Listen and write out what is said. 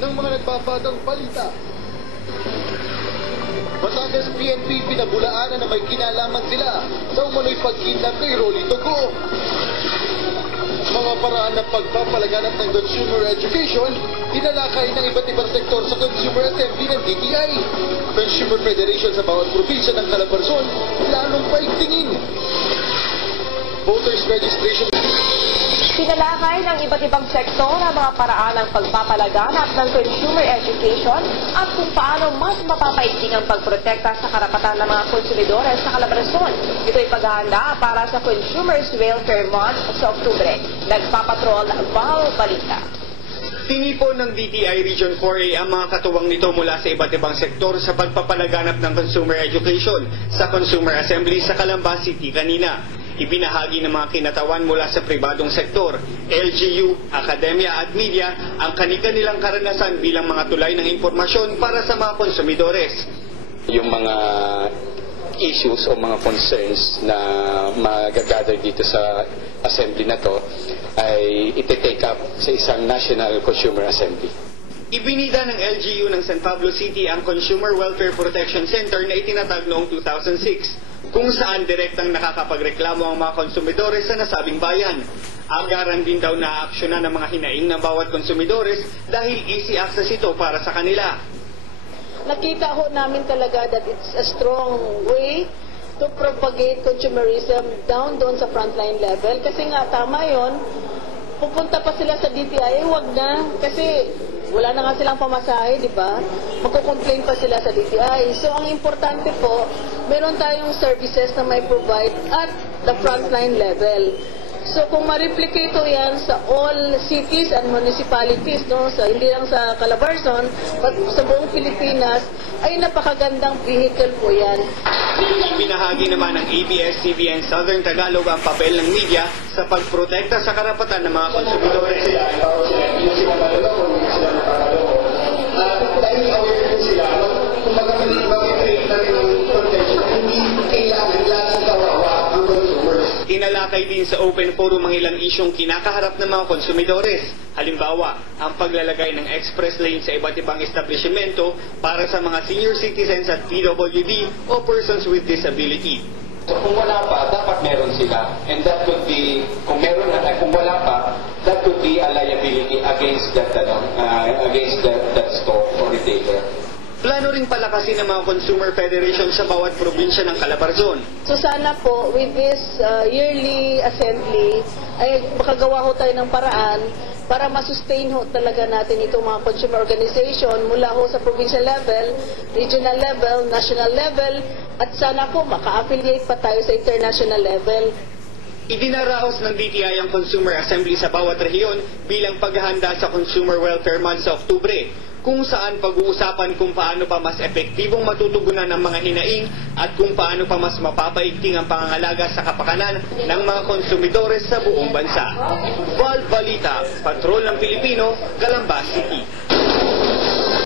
ng mga nagbabagang balita. Batangas PNP pinabulaanan na may kinalaman sila sa umano'y pagkidnap kay Rolly Togo. Mga paraan ng pagpapalaganap ng consumer education, tinalakay ng iba't ibang sektor sa Consumer Assembly ng DTI. Consumer Federation sa bawat probinsya ng Calabarzon, lalong paigtingin. Voters registration. Tinalakay ng iba't ibang sektor ang mga paraan ng pagpapalaganap ng consumer education at kung paano mas mapapaigting ang pagprotekta sa karapatan ng mga konsumidores sa Calabarzon. Ito'y paghahanda para sa Consumers Welfare Month sa Oktubre. Nagpapatrol Val Balita. Tinipon ng DTI Region 4A ang mga katuwang nito mula sa iba't ibang sektor sa pagpapalaganap ng consumer education sa Consumer Assembly sa Calamba City kanina. Ibinahagi ng mga kinatawan mula sa pribadong sektor, LGU, akademya at media ang kanilang karanasan bilang mga tulay ng impormasyon para sa mga konsumidores. Yung mga issues o mga concerns na magagather dito sa assembly na to ay iti-take up sa isang National Consumer Assembly. Ibinida ng LGU ng San Pablo City ang Consumer Welfare Protection Center na itinatag noong 2006, kung saan direktang nakakapagreklamo ang mga konsumidores sa nasabing bayan. Agaran din daw na aaksyonan ng mga hinaing ng bawat konsumidores dahil easy access ito para sa kanila. Nakita ho namin talaga that it's a strong way to propagate consumerism down doon sa frontline level. Kasi nga, tama yon, pupunta pa sila sa DTI, wag na. Kasi wala na nga silang pamasahe, di ba? Magko-complain pa sila sa DTI. So, ang importante po, meron tayong services na may provide at the frontline level. So, kung ma-replicate yan sa all cities and municipalities, no, sa, hindi lang sa Calabarzon, but sa buong Pilipinas, ay napakagandang vehicle po yan. Ibinahagi naman ng ABS-CBN Southern Tagalog ang papel ng media sa pagprotekta sa karapatan ng mga konsumidores. Dahil aware din sila, kung mag-create na rin ng protection, hindi kailangan laging kawawa ang consumers. Tinalakay din sa open forum ang ilang isyong kinakaharap ng mga konsumidores. Halimbawa, ang paglalagay ng express lane sa iba't ibang establishmento para sa mga senior citizens at PWD o persons with disability. So kung wala pa, dapat meron sila. And that could be, kung meron na, kung wala pa, that could be a liability against that store or retailer. Plano ring palakasin ng mga Consumer Federation sa bawat probinsya ng Calabarzon. So sana po, with this yearly assembly, ay makagawa ho tayo ng paraan para masustain ho talaga natin itong mga consumer organization mula ho sa provincial level, regional level, national level, at sana po maka-affiliate pa tayo sa international level. Idinaraos ng DTI ang Consumer Assembly sa bawat rehiyon bilang paghahanda sa Consumer Welfare Month sa Oktubre, kung saan pag-uusapan kung paano pa mas epektibong matutugunan ng mga hinaing at kung paano pa mas mapapaigting ang pangangalaga sa kapakanan ng mga konsumidores sa buong bansa. Val Balita, Patrol ng Pilipino, Calamba City.